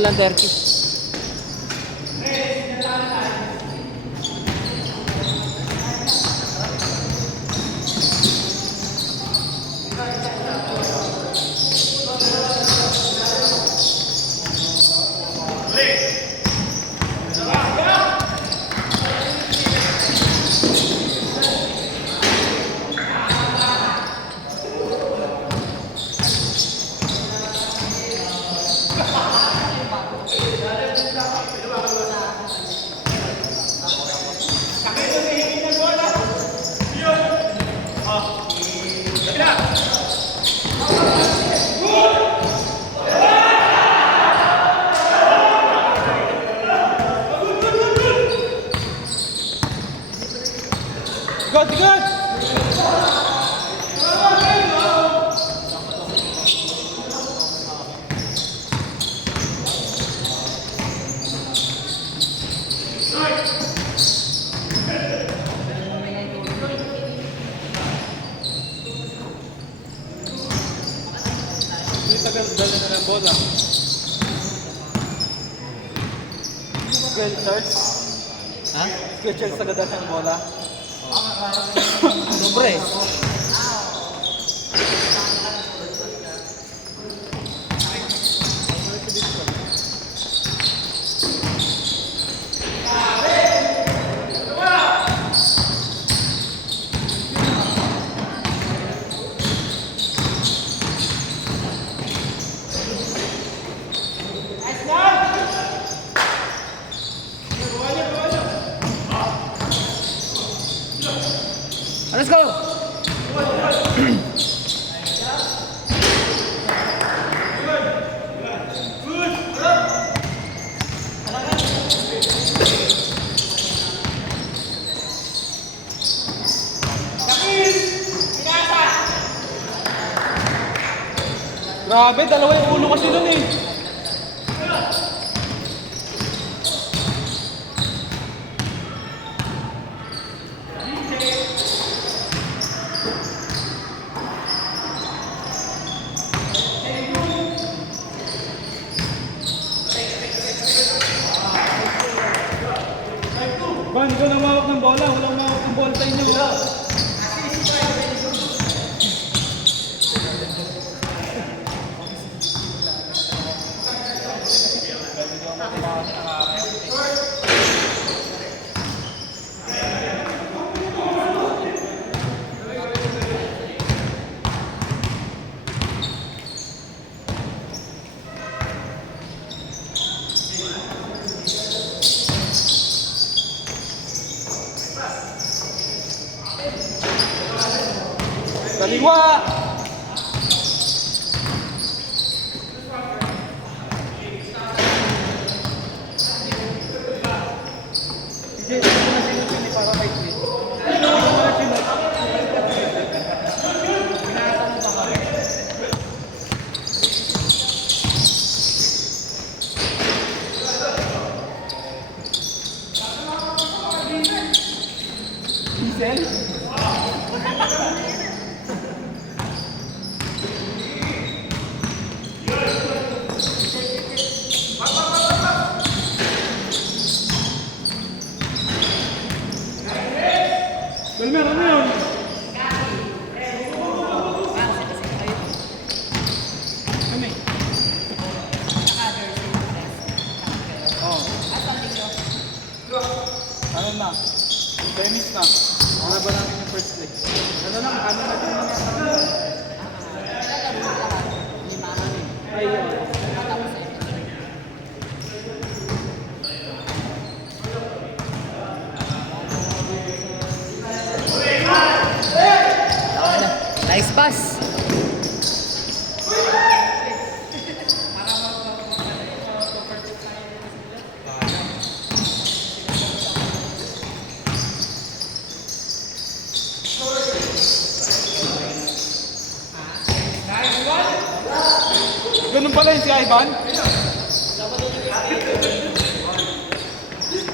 walang turkey. Good, good! Tagal-dala na ng bola. Sketchers? Ha? Sketchers tagal-dala ng bola. Sobre. Let's go! Grabe, dalawa yung ulo kasi nun eh. Ban, ikaw na mawak ng bola. Walang mawak ng bola sa inyo. Kaliwa! Hindi, ito na sinupin ni para kay Clint. Ito na sinupin. Diesel? Belmer, ano yun? Ano eh? Oo. Ano na? Tennis na. Ano ba namin yung first leg? Ano lang, ano na din na ayun. Nice pass. Ganun pala yun si Ivan?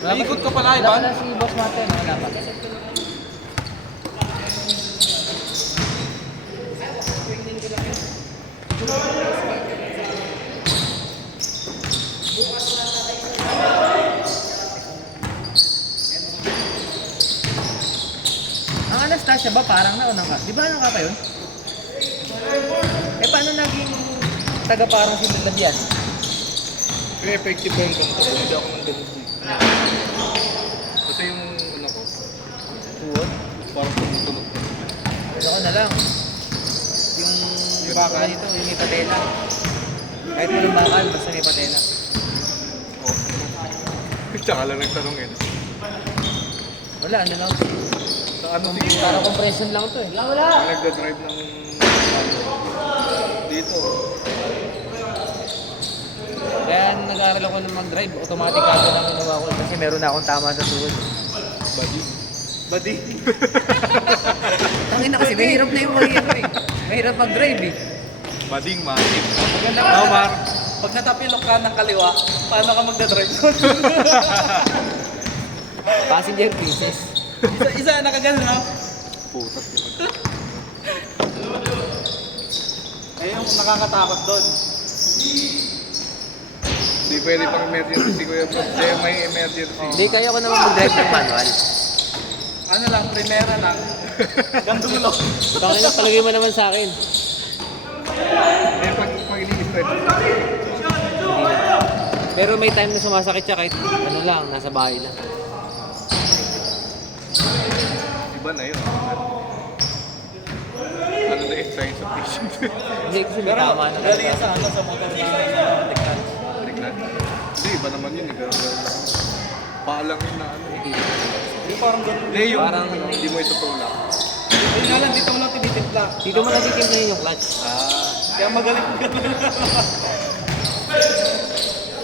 Naikot ka pala, Ivan? Wala si Boss Martin, wala pa. Anastasia ba parang nauna ka? Di ba ano ka pa yun? Eh paano naging taga parang si Labian? Yung effective ba yung ganito? Hindi ako ng ganito. Kasi yung ano ko, Tuwod? parang tumutunog ko. Ako na lang. Yung bakal nito, yung may patela. Kahit walang bakal, basta may patela. Oh. Tsaka lang nagtanong eh. Wala, ano lang. Sa ano sige? Parang compression lang to eh. Wala! Yung nagda-drive ng dito. Kaya nag-aaral ako ng mag-drive, automatic ako lang ginawa ko kasi meron na akong tama sa tuhod. Body. Badi. Tangin na kasi, mahirap na yung ano eh. Mahirap mag-drive eh. Bading, matik. Maganda No, Mar. Pag natapilok ka ng kaliwa, paano ka magdadrive doon? Passenger princess. Isa, nakagano no? Putas yun. Eh, yung nakakatakot doon. Hindi pwede pang emergency ko yun. Kaya may emergency. Hindi, kaya ko naman mag-drive ng manual. Ano lang, primera lang. Hanggang dulo. Tangin na, palagay mo naman sa akin. Eh, pag ini-stretch. Pero may time na sumasakit siya kahit ano lang, nasa bahay lang. Iba na yun. Ano na yung signs of patient? Hindi, kasi may Pero tama na. galing yan sa ano, sa motor na tikman. Tignan. Hindi, iba naman yun. Paalang yun na ano. Yung parang ganun. Hindi, yung Parang- hindi mo itutulak. Ayun nga lang, dito mo lang tinitimpla. Dito mo natitimplahin yung clutch. Kaya magaling ganun.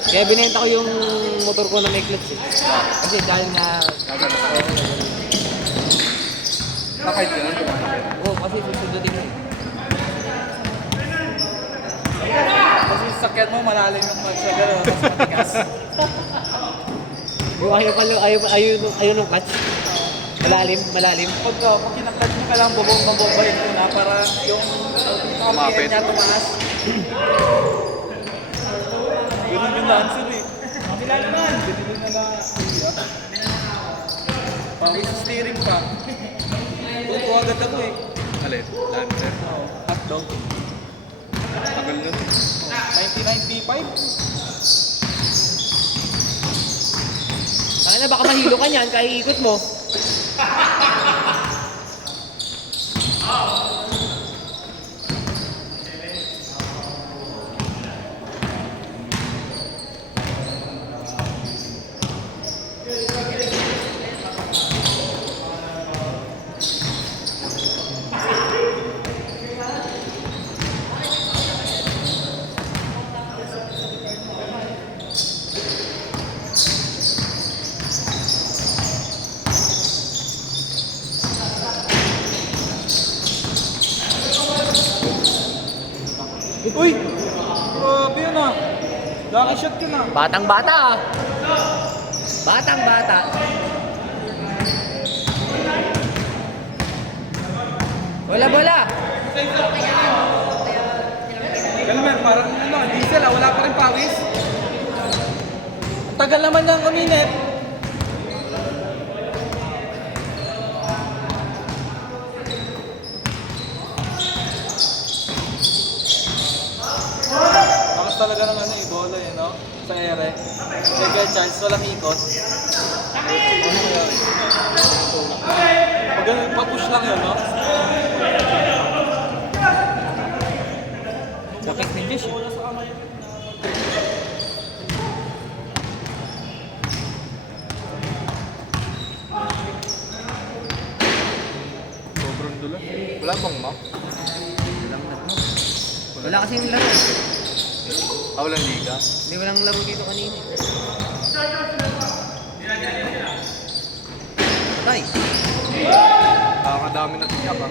Kaya binenta ko yung motor ko na may clutch eh. Kasi dahil nga... Nakahit ka lang, tumakit. Oo, kasi susundutin mo eh. Kasi sa sakyan mo, malalim yung magsagano, mas matigas. Yung ayaw nung clutch. Malalim. Pag kinaklat mo, kailangan bobombahin mo na para yung Kumapit. niya tumaas. Ganun yung dancer eh. Sila naman, binili na na. May steering pa. Tuto agad ako eh. Alin? Lancer? Hotdog. Tagal nun. 1995. Ano, baka mahilo ka niyan, kaya iikot mo. Uy! Grabe yun ah. Lucky shot ka na. Batang-bata ah. Batang-bata. Wala. Ganun man, parang ano, diesel ah, wala pa rin pawis. Ang tagal naman ng uminit. Bakas talaga ng ano, bola eh, no? Sa ere. Kaya chance, walang ikot. Ano kaya? Pag ganun, pa-push lang yun, no? Sakit ni Josh eh. Sobrang dulas. Wala bang map? Wala kasi yung laro. Walang liga. Hindi walang laro dito kanina. Tay. Nakakadami na tiyak ah.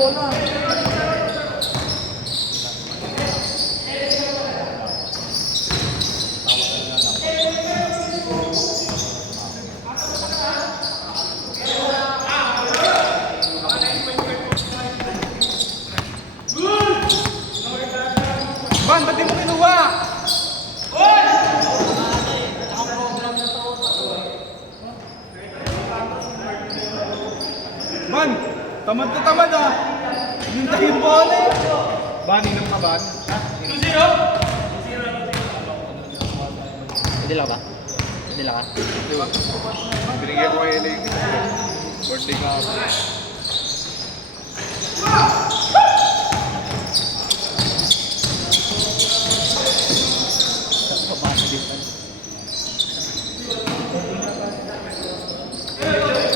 bola. Ban, ba't di mo kinuha? Ban, tamad na tamad ah. Hintay yung bola eh. Ban, inom ka ban? Pwede lang ba? Pwede lang ka? Binigyan ko kay LA. Birthday ka ako.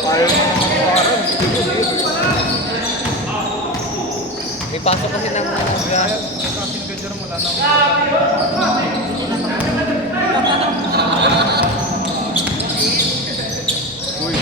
Ayaw mo naman kumaran. May pasok kasi ng Kaya, kasi nagkadyan mo na lang. Uy.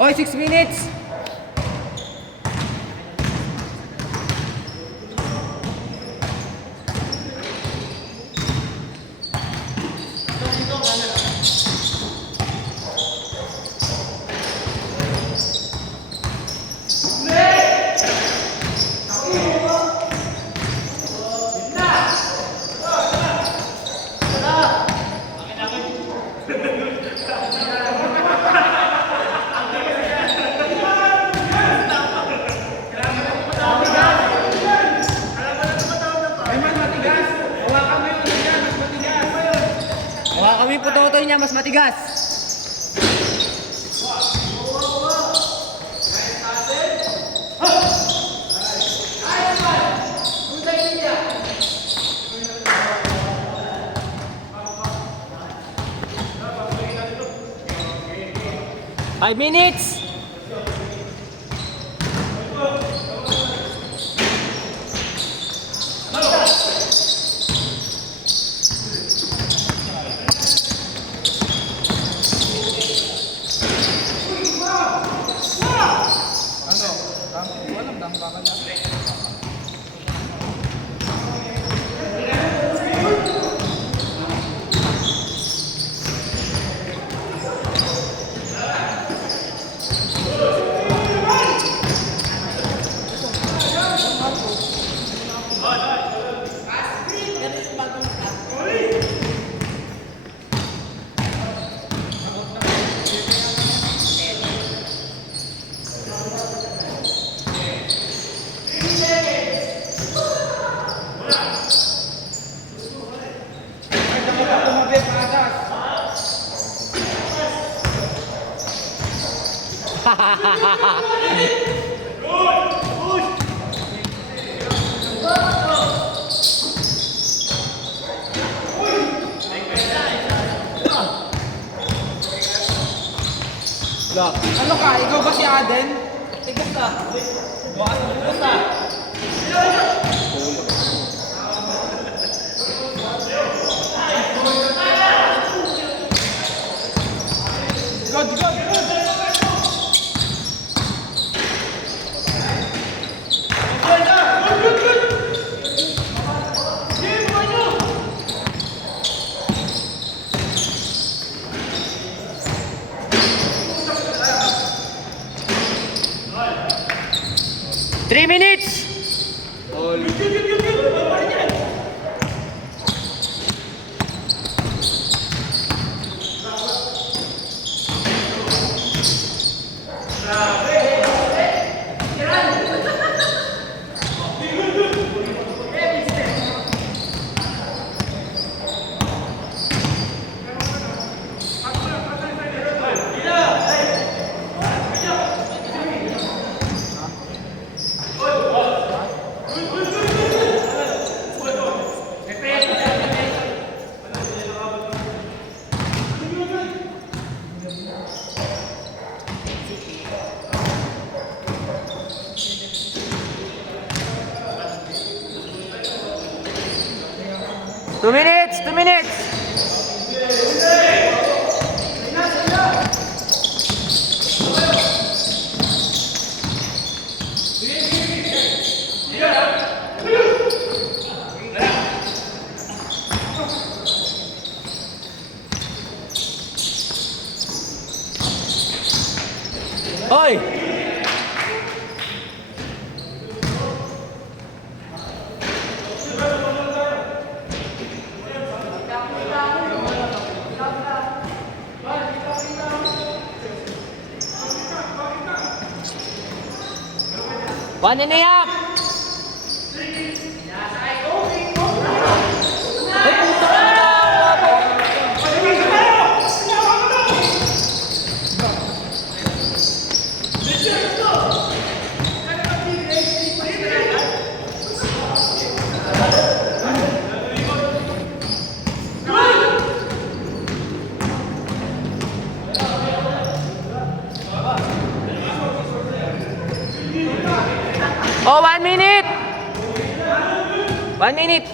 Hoy, 6 minutes! Kami putotoy niya mas matigas. Five minutes. Ano ka? Ikaw ba si Aden? Ikaw ka. All. Two minutes! 2 minutes! Hoy! One and a half! Ay, puta ka na! Oh, 1 minute! 1 minute!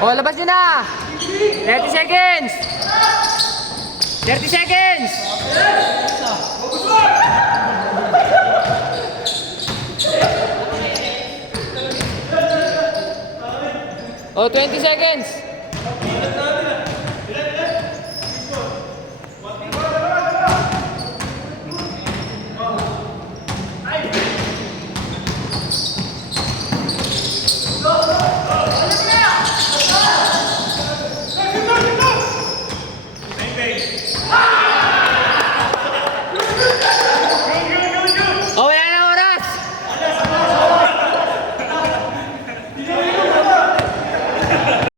Oh, labas nyo na! 30 seconds! 30 seconds! Oh, 20 seconds!